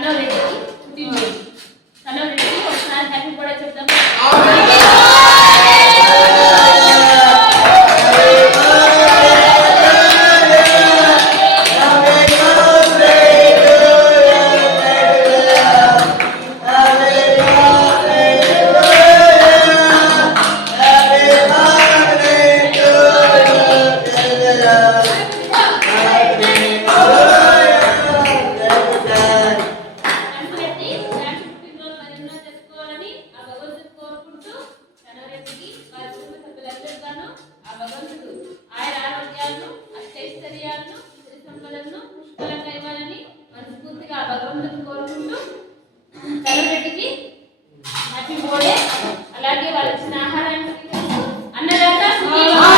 కనవరెడ్డికి పుట్టినరోజు. కనవరెడ్డికి ఒకసారి happy birthday చెప్తాం. భగవంతుని కోరుకుంటూ కనవరెడ్డికి హ్యాపీ బర్త్డే. అలాగే వాళ్ళు ఇచ్చిన ఆహారానికి అన్నదాత సుఖీ భవ.